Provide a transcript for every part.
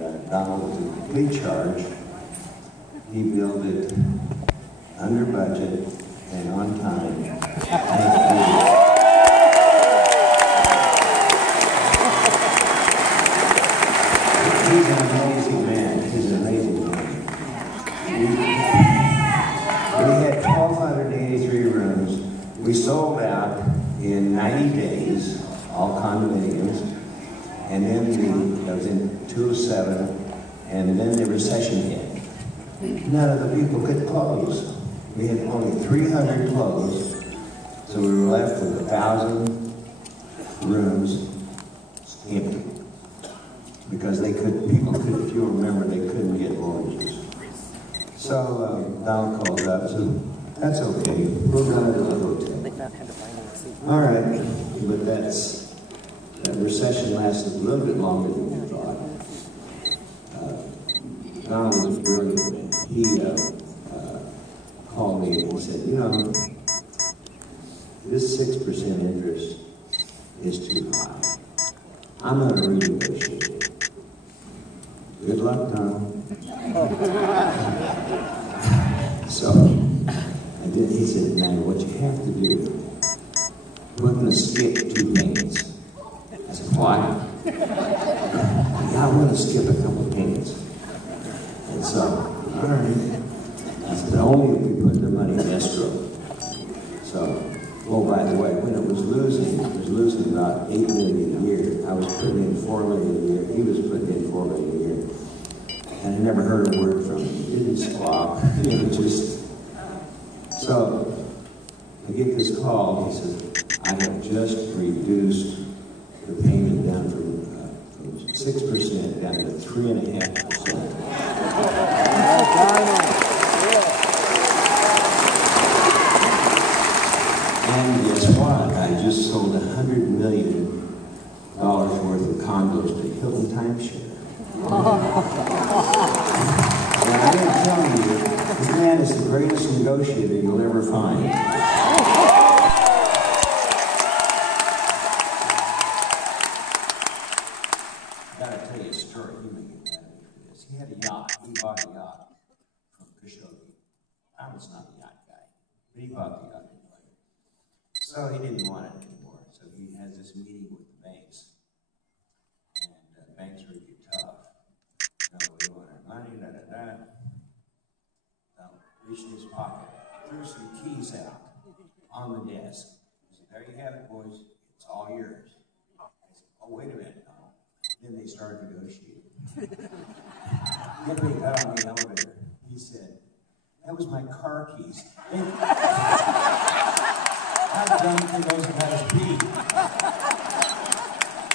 and Donald took complete charge. He built it under budget and on time. He's an amazing man. He's an amazing man. We had 1,283 rooms. We sold out in 90 days, all condominiums. And then that was in 2007, and then the recession hit. None of the people could close. We had only 300 closed, so we were left with 1,000 rooms empty. Because people couldn't, if you remember, they couldn't get mortgages. So Donald called up and said, that's okay, we're going to do a hotel. All right, but that recession lasted a little bit longer than we thought. Donald was brilliant. He called me and he said, you know, this 6% interest is too high. I'm going to renegotiate it. Good luck, Donald. So, and then he said, now what you have to do, we're going to skip 2 payments. I said, why? Yeah, I'm going to skip a couple of payments. And so, all right. I said, only if we put the money in escrow. So, oh, by the way, when it was losing about $8 million a year. I was putting in $4 million a year. He was putting in $4 million a year. And I never heard a word from him. He didn't squawk. It was just... So, I get this call. He says, I have just reduced the payment down from 6% down to 3.5%. And guess what? I just sold $100 million worth of condos to Hilton Timeshare. And I am telling you, this man is the greatest negotiator you'll ever find. I gotta tell you a story. You may get mad at me for this. He had a yacht. He bought a yacht from Khashoggi. I was not a yacht guy, but he bought the yacht anyway. So he didn't want it anymore. So he has this meeting with the banks. And banks are really tough. No, we want our money, da-da-da. Now, reached in his pocket, threw some keys out on the desk. He said, there you have it, boys. It's all yours. I said, oh, wait a minute. No. Then they started negotiating. Then they got on the elevator. He said, that was my car keys. How dumb can those guys be?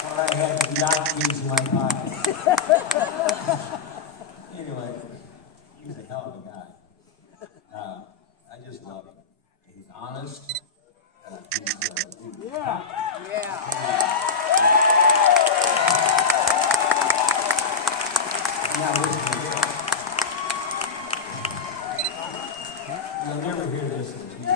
Well, I had the yacht keys in my pocket. Anyway, he's a hell of a guy. I just love him. He's honest. Now listen to this. You'll never hear this on TV.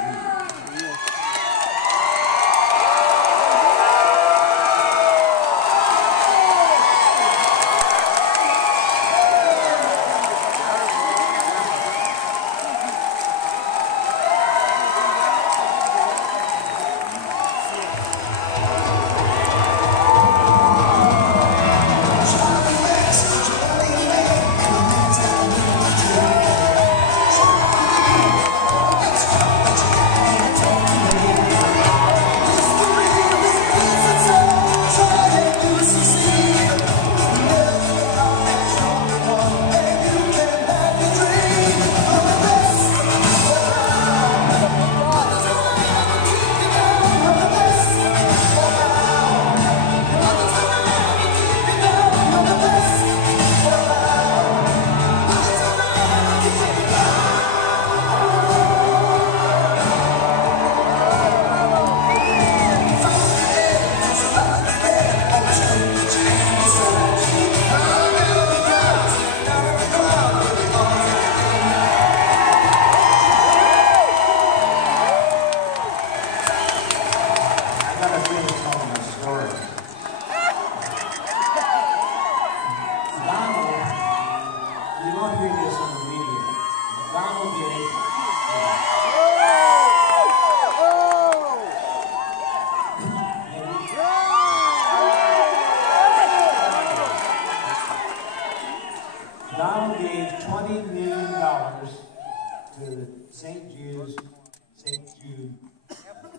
to the St. Jude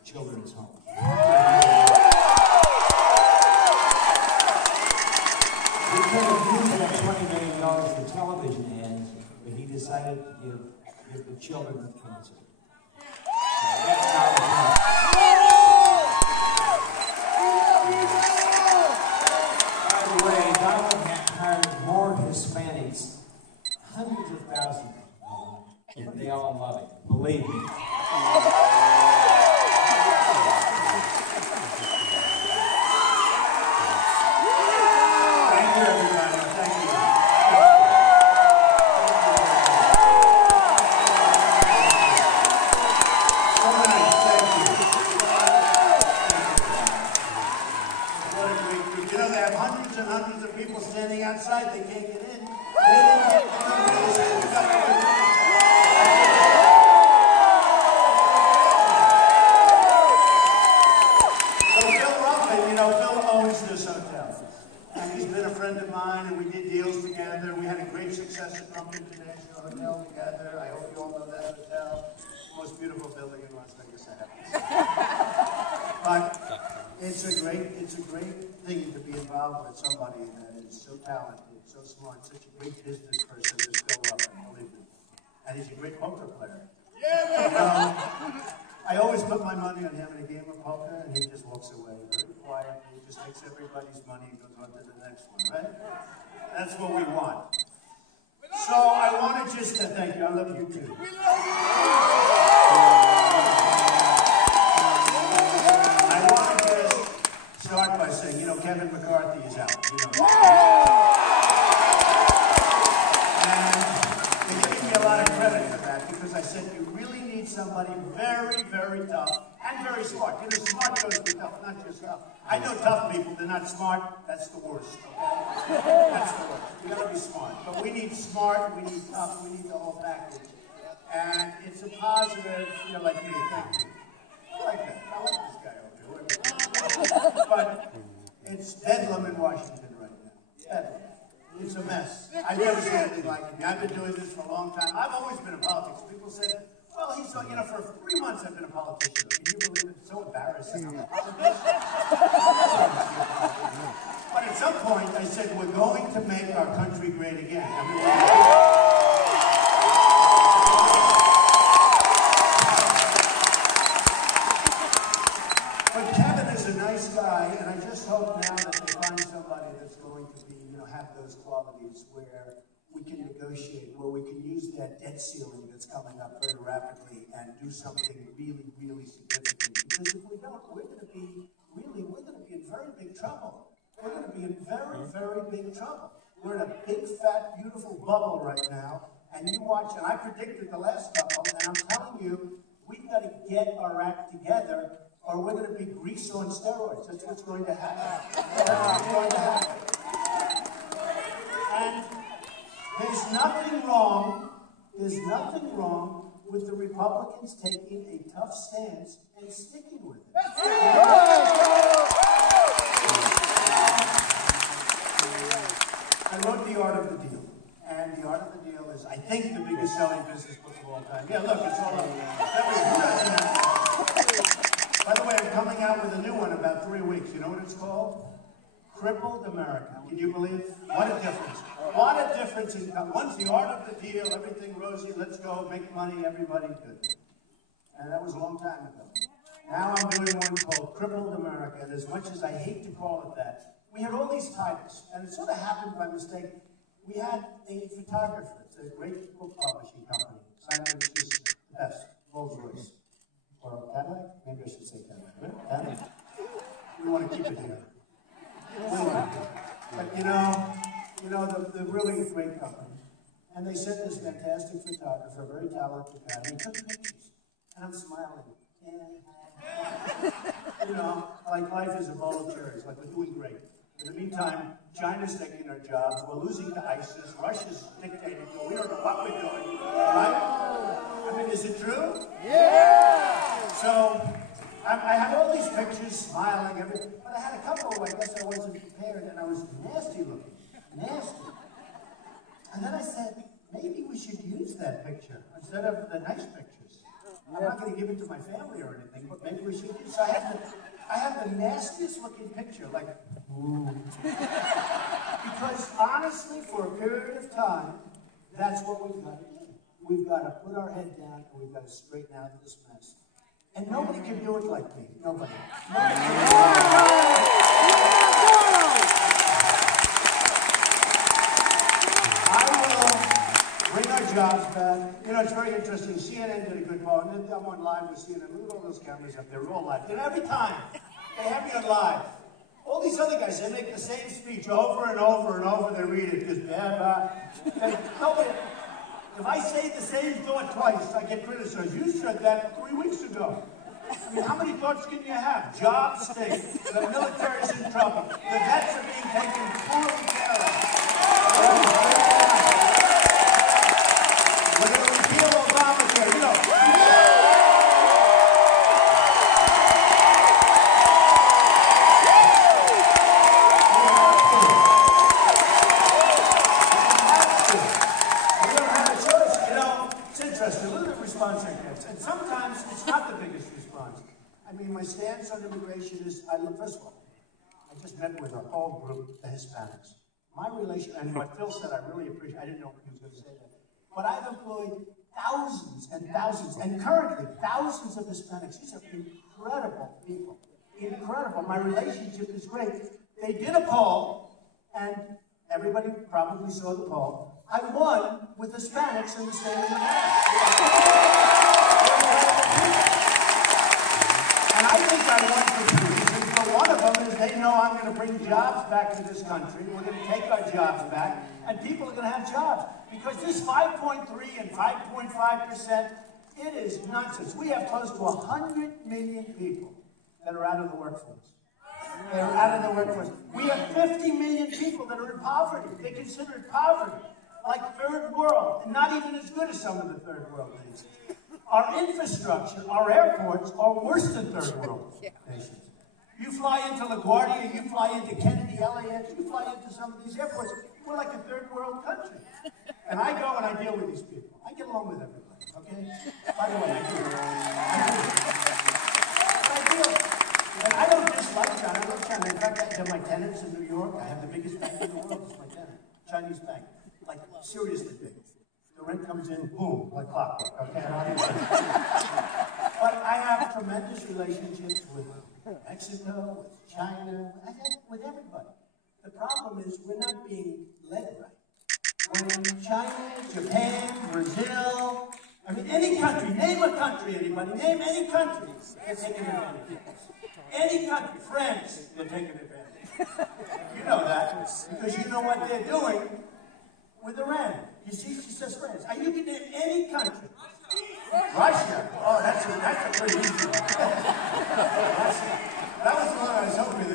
Children's Home. We could have used that $20 million for television ads, but he decided to give the children a concert. By the way, Donald hired more Hispanics, hundreds of thousands of them, and they all love it. Believe me. Outside, they can't get in. So Phil Ruffin, Phil owns this hotel. And he's been a friend of mine, and we did deals together. We had a great success at Trump International Hotel together. I hope you all know that hotel. Most beautiful building in Las Vegas, I have. But it's a great thing to be involved with somebody that is so talented, so smart, such a great business person as Phil Ruffin, believe me. And he's a great poker player. Yeah! I always put my money on him in a game of poker, and he just walks away very quietly. He just takes everybody's money and goes on to the next one, right? That's what we want. So I wanted just to thank you. I love you too. I want to just start by saying, Kevin McCarthy is out. And they gave me a lot of credit for that because I said you really need somebody very, very tough and very smart. Smart goes with tough, not just tough. I know tough people, they're not smart. That's the worst, okay? That's the worst. You got to be smart. But we need smart, we need tough, we need the whole package. And it's a positive, like me, thank you. I like that. I like this guy over here. But it's bedlam in Washington right now. Bedlam. It's a mess. I've never seen anything like it. I've been doing this for a long time. I've always been in politics. People said, well, he's, for 3 months I've been a politician. Can you believe it? It's so embarrassing. I'm a politician. But at some point, I said, we're going to make our country great again. But Kevin is a nice guy, and I just hope now that they find somebody that's going to be, have those qualities where we can negotiate, where we can use that debt ceiling that's coming up very rapidly and do something really, really significant. Because if we don't, we're going to be in very big trouble. We're going to be in very, very big trouble. We're in a big, fat, beautiful bubble right now, and you watch, and I predicted the last bubble, and I'm telling you, we've got to get our act together, or we're going to be Greece on steroids. That's what's going to happen. That's what's going to happen. And there's nothing wrong with the Republicans taking a tough stance and sticking with it. I wrote The Art of the Deal. And The Art of the Deal is, I think, the biggest selling business book of all time. Yeah, look, it's all over. By the way, I'm coming out with a new one in about 3 weeks. You know what it's called? Crippled America. Can you believe? What a difference. What a difference. One's The Art of the Deal, everything rosy, let's go, make money, everybody good. And that was a long time ago. Now I'm doing one called Crippled America, and as much as I hate to call it that, we had all these titles, and it sort of happened by mistake. We had a photographer, it's a great book publishing company, Simon & Schuster, the best, Rolls-Royce. Or Cadillac? Maybe I should say Cadillac. Cadillac. We want to keep it here. But the really great company. And they sent this fantastic photographer, very talented guy, and he took pictures. And I'm smiling. Yeah. Like life is a bowl of cherries, like we're doing great. In the meantime, China's taking our jobs, we're losing to ISIS, Russia's dictating, so we don't know what we're doing, right? I mean, is it true? Yeah! So, I have all these pictures, smiling, everything, but I had a couple of, I guess I wasn't prepared, and I was nasty looking. Nasty. And then I said, maybe we should use that picture instead of the nice pictures. I'm not going to give it to my family or anything, but maybe we should use. So I have the nastiest looking picture, like, ooh. Because honestly, for a period of time, that's what we've got to do. We've got to put our head down and we've got to straighten out this mess. And nobody can do it like me. Nobody. Bring our jobs back. You know, it's very interesting. CNN did a good poll. I'm on live with CNN. Look at all those cameras up there. We're all live. And every time they have me on live, all these other guys, they make the same speech over and over and over. They read it. Just nobody. If I say the same thought twice, I get criticized. You said that 3 weeks ago. I mean, how many thoughts can you have? Jobs stink. The military's in trouble. The vets are being taken poorly care of. We're going to repeal Obamacare. You know. We don't have a choice. You know, it's interesting. Look at the response I get. And sometimes it's not the biggest response. I mean, my stance on immigration is, first of all, I just met with a whole group, the Hispanics. My relation, and what Phil said, I really appreciate. I didn't know he was going to say that. But I've employed thousands and thousands, and currently thousands of Hispanics. These are incredible people. Incredible. My relationship is great. They did a poll, and everybody probably saw the poll. I won with Hispanics in the state of Nevada. And I think I won for two reasons. But one of them is they know I'm going to bring jobs back to this country. We're going to take our jobs back, and people are going to have jobs. Because this 5.3 and 5.5%, it is nonsense. We have close to 100 million people that are out of the workforce. They're out of the workforce. We have 50 million people that are in poverty. They consider it poverty, like third world, and not even as good as some of the third world nations. Our infrastructure, our airports are worse than third world nations. You fly into LaGuardia, you fly into Kennedy, LAX, you fly into some of these airports, we're like a third world country. And I go and I deal with these people. I get along with everybody, okay? By the way, I do. But I deal. And I don't dislike China. I love China. In fact, they're my tenants in New York. I have the biggest bank in the world. It's my tenant. Chinese bank. Like, seriously big. The rent comes in, boom, like clockwork, okay? But I have tremendous relationships with Mexico, with China, with everybody. The problem is we're not being led right. When China, Japan, Brazil, I mean any country, name a country, anybody, name any country, they're taking advantage of us. Any country, France, they're taking advantage. You know that, because you know what they're doing with Iran. You see, she says France. You can name any country. Russia. Oh, that's a pretty easy one. That was the one I was hoping we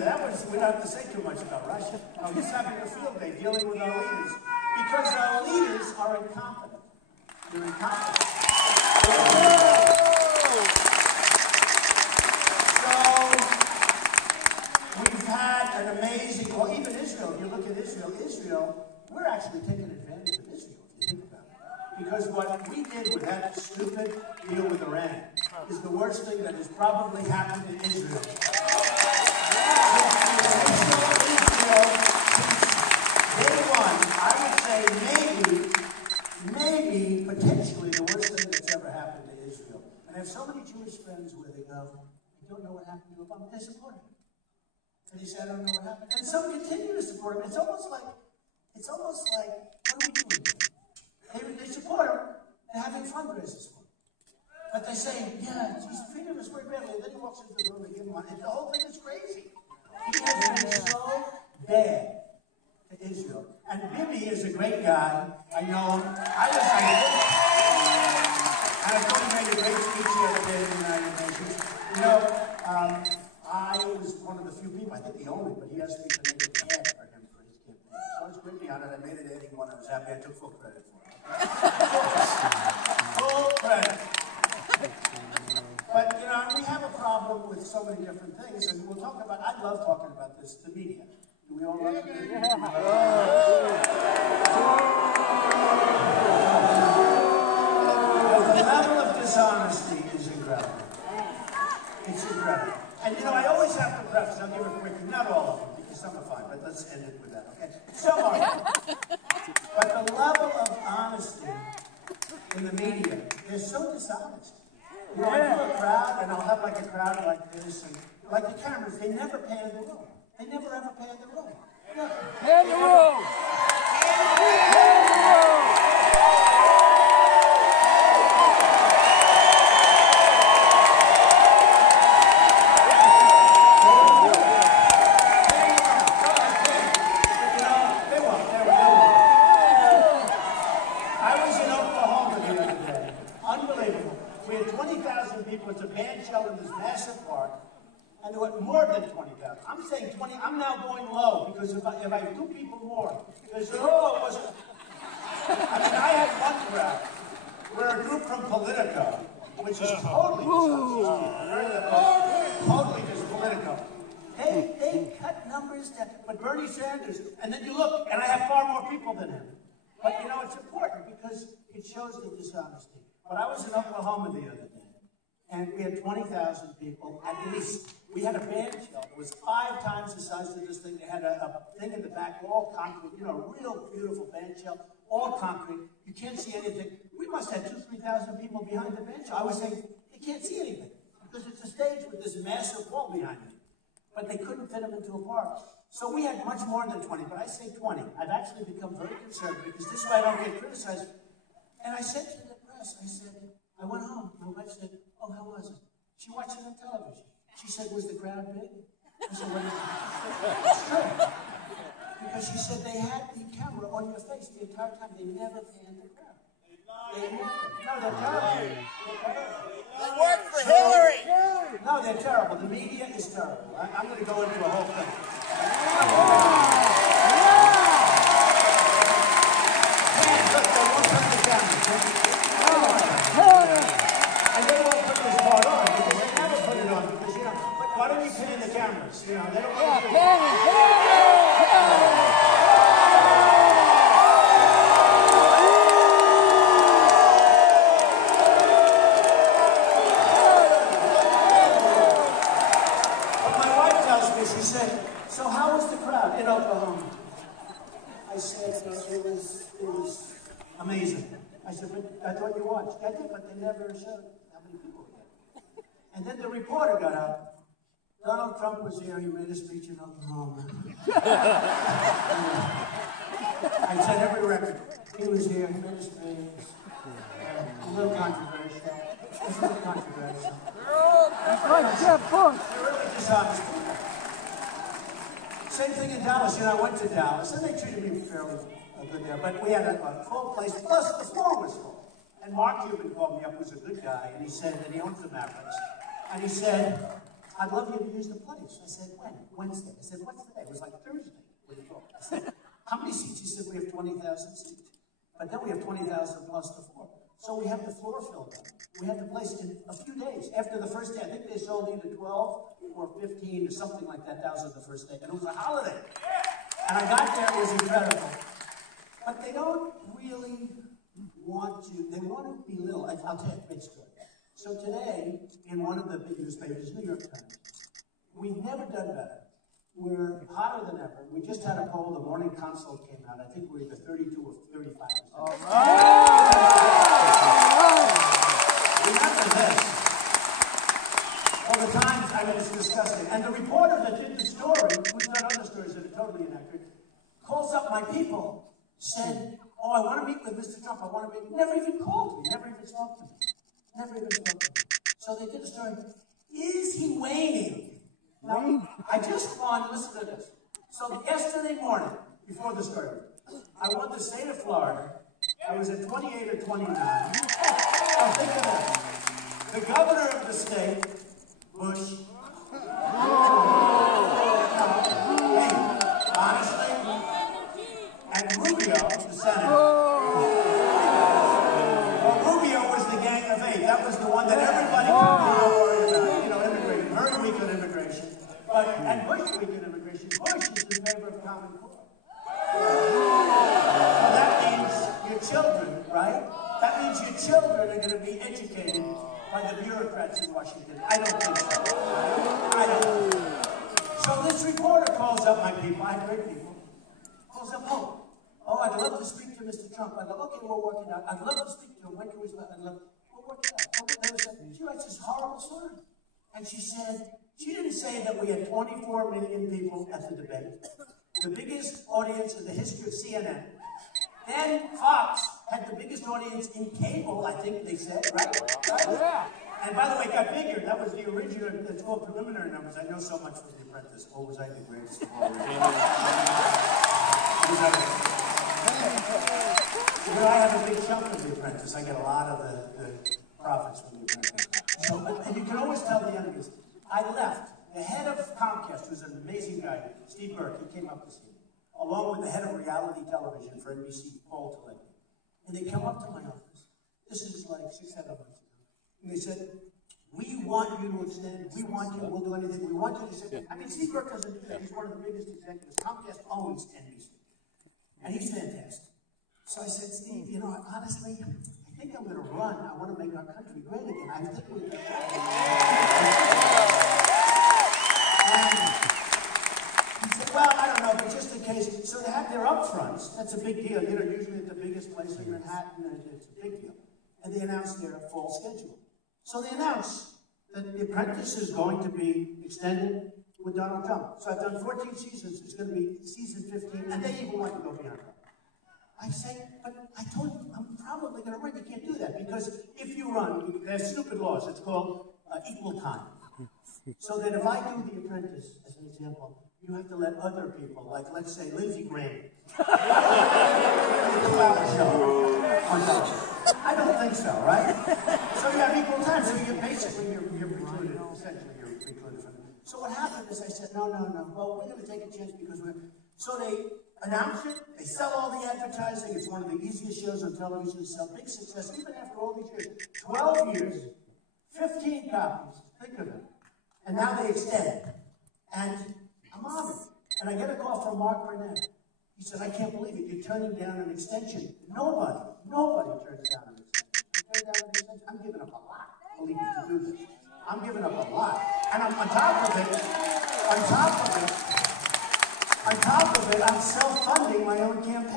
don't have to say too much about Russia. No, he's having a field day dealing with our leaders. Because our leaders are incompetent. They're incompetent. So, we've had an amazing, well, even Israel, if you look at Israel, we're actually taking advantage of Israel, if you think about it. Because what we did with that stupid deal with Iran is the worst thing that has probably happened in Israel. Day one, I would say maybe, potentially the worst thing that's ever happened to Israel. And I have so many Jewish friends where they go, I don't know what happened to Obama. They support him. And he said, I don't know what happened. And some continue to support him. It's almost like, what are we doing here? They support him. They're having fundraisers for him. But they say, yeah, he's treated us very badly. And then he walks into the room and give him money. And the whole thing is crazy. He has been so bad to Israel. And Bibi is a great guy. I know him. And I thought he made a great speech the other day in the United Nations. You know, I was one of the few people, I think the only, but he asked me to make an ad for him for his campaign. So I was greatly honored. I made it ad when I was happy. I took full credit for it. Full credit. But, you know, we have a problem with so many different things, and we'll talk about, I love talking about this, the media. Do we all love the media? but let's end it with that, okay? So, but the level of honesty in the media, they're so dishonest. You know, I do a crowd, and I'll have like a crowd like this, and like the cameras, they never pan the room. They never ever pan the room. Pan the room! People, it's a band shell in this massive park, and there were more than 20,000. I'm saying 20. I'm now going low because if I have two people more, because it wasn't. I mean, I had one crowd. We're a group from Politico, which is totally totally just Politico. They cut numbers that, but Bernie Sanders, and then you look, and I have far more people than him. But you know, it's important because it shows the dishonesty. But I was in Oklahoma the other day. And we had 20,000 people, at least. We had a band shell. It was 5 times the size of this thing. They had a thing in the back, all concrete, you know, a real beautiful band shell, all concrete. You can't see anything. We must have 2,000 to 3,000 people behind the band shell. I was saying, you can't see anything because it's a stage with this massive wall behind it. But they couldn't fit them into a park. So we had much more than 20, but I say 20. I've actually become very concerned because this way I don't get criticized. And I said to the press, I went home. My wife said, oh, how was it? She watched it on television. She said, was the crowd big? I said, what is it? It's true. Because she said they had the camera on your face the entire time. They never panned the crowd. They never. No, they're terrible. They work for Hillary. No, they're terrible. The media is terrible. I'm going to go into a whole thing. Look, they won't turn the camera. And they won't put this part on because they never put it on because, you know, but why don't you pan the cameras? You know, they don't want to do it. But my wife tells me, she said, so how was the crowd in Oklahoma? I said, it was amazing. I said, but I thought you watched. I did, but they never showed how many people were there. And then the reporter got up. Donald Trump was here. He made a speech in Oklahoma. I said every record. He was here. He made a speech. A little controversial. It was a little controversial. That's like Jeff Bush. They're really dishonest people. Same thing in Dallas. You know, I went to Dallas, and they treated me fairly good there. But we had a full place, plus the floor was full. And Mark Cuban called me up, who's a good guy, and he said, and he owns the Mavericks, and he said, I'd love you to use the place. I said, when? Wednesday. I said, what's today? It was like Thursday. I said, how many seats? He said, we have 20,000 seats. But then we have 20,000 plus the floor. So we have the floor filled up. We had the place in a few days. After the first day, I think they sold either 12 or 15 or something like that. That was the first day. And it was a holiday. And I got there, it was incredible. But they don't really want to, they want to belittle. I'll tell you a big story. So today, in one of the big newspapers, New York Times, we've never done better. We're hotter than ever. We just had a poll, the Morning Consult came out. I think we're either 32 or 35%. Remember this. All the Times, I mean, it's disgusting. And the reporter that did the story, who's done other stories that are totally inaccurate, calls up my people, said, oh, I want to meet with Mr. Trump. I want to meet. Never even called me. Never even spoke to me. Never even spoke to me. So they did a story. Is he waning? Now, I just want, listen to this. So yesterday morning, before the story, I won the state of Florida. I was at 28 or 29. Oh, think of this. The governor of the state, Bush. Hey, honestly, and Rubio, the senator. Well, Rubio was the gang of 8. That was the one that everybody was worried about. You know, immigration, very weak on immigration. But, and Bush weak on immigration. Bush is in favor of Common Core. So that means your children, right? That means your children are going to be educated by the bureaucrats in Washington. I don't think so. I don't. So this reporter called calls up my people. I have great people. Calls up, I'd love to speak to Mr. Trump. I go, okay, we'll work it out. I'd love to speak to him. When can we start? We'll work it out. She writes this horrible story. And she said, she didn't say that we had 24 million people at the debate, the biggest audience in the history of CNN. Then Fox had the biggest audience in cable, I think they said, right? Yeah. And by the way, it got bigger. That was the original, it's called preliminary numbers. I know so much from The Apprentice. Oh, was I the greatest of all? You know, I have a big chunk of The Apprentice. I get a lot of the profits from The Apprentice. So, and you can always tell the enemies. I left. The head of Comcast, who's an amazing guy, Steve Burke, he came up to see me, along with the head of reality television for NBC, Paul Tillich. And they come up to my office. This is like 6, 7 months ago. And they said, we want you to extend, we want you, we'll do anything, we want you to sit. I mean, Steve Burke doesn't do that. He's one of the biggest executives. Comcast owns NBC. And he's fantastic. So I said, Steve, you know, honestly, I think I'm going to run. I want to make our country great again. I think we're And he said, well, I don't know, but just in case. So they have their upfronts. That's a big deal. You know, usually at the biggest place in Manhattan, it's a big deal. And they announce their fall schedule. So they announce that The Apprentice is going to be extended with Donald Trump. So I've done 14 seasons. It's going to be season 15, and they even want to go beyond that. I say, but I told you, I'm probably going to run. You can't do that, because if you run, there's stupid laws. It's called equal time. So that if I do The Apprentice, as an example, you have to let other people, like let's say Lindsey Graham, do a 2-hour show on television. I don't think so, right? So you have equal time. So you're basically you're precluded. Essentially, you're precluded from it. So what happened is I said, no. Well, we're going to take a chance because we're. So they announce it. They sell all the advertising. It's one of the easiest shows on television to sell. Big success, even after all these years. 12 years, 15 copies. Think of it. And now they extend. And I'm on it. And I get a call from Mark Burnett. He said, I can't believe it. You're turning down an extension. Nobody turns down an extension. You turn down an extension. I'm giving up a lot. Believe me, to do this. I'm giving up a lot. And I'm on top of it, I'm self-funding my own campaign.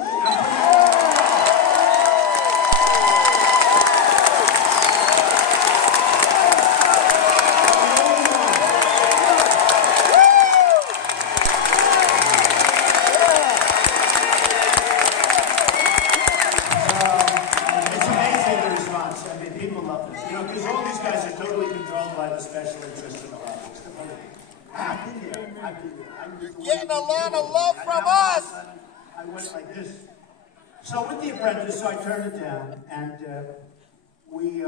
Getting a lot of love from us. I went like this. So with The Apprentice, so I turned it down, and we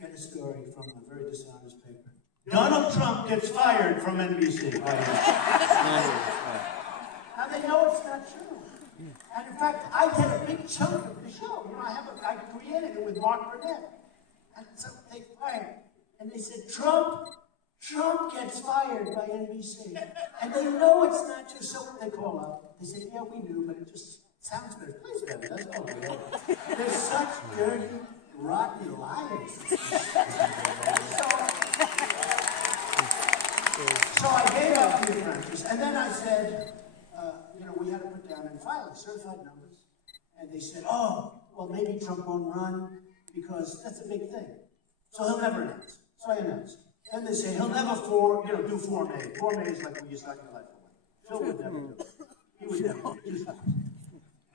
get a story from a very dishonest paper. Donald Trump gets fired from NBC. Now they know it's not true. And in fact, I get a big chunk of the show. You know, I created it with Mark Burnett. And so they fired. And they said, Trump gets fired by NBC. And they know it's not true. So they call up. They say, yeah, we knew, but it just sounds better. Please better. That's all we have. They're such dirty, rotten liars. So I gave up The Apprentice. And then I said, you know, we had to put down and file certified numbers. And they said, oh, well, maybe Trump won't run because that's a big thing. So he'll never announce. So I announced. Then they say he'll never do Form A. Form A is like when you're stuck in a life away. Phil would never do it. He would never do it.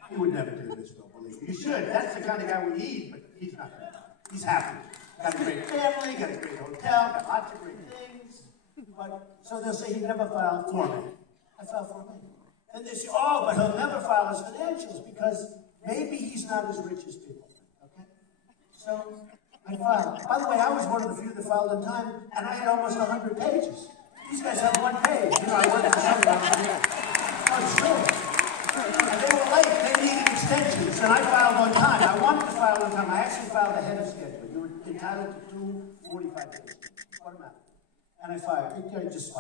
He would never do this, Phil, believe me. You should. That's the kind of guy we need, but he's not going to. He's happy. Got a great family, got a great hotel, got lots of great things. But so they'll say he never filed Form A. I filed Form A. And they say, oh, but he'll never file his financials because maybe he's not as rich as people think. Okay? So I filed. By the way, I was one of the few that filed in time, and I had almost 100 pages. These guys have 1 page. You know, I worked for someone. It's true. And they were late. They needed extensions, and I filed on time. I wanted to file on time. I actually filed ahead of schedule. You were entitled to 2 45 days. What a matter. And I filed. I just filed.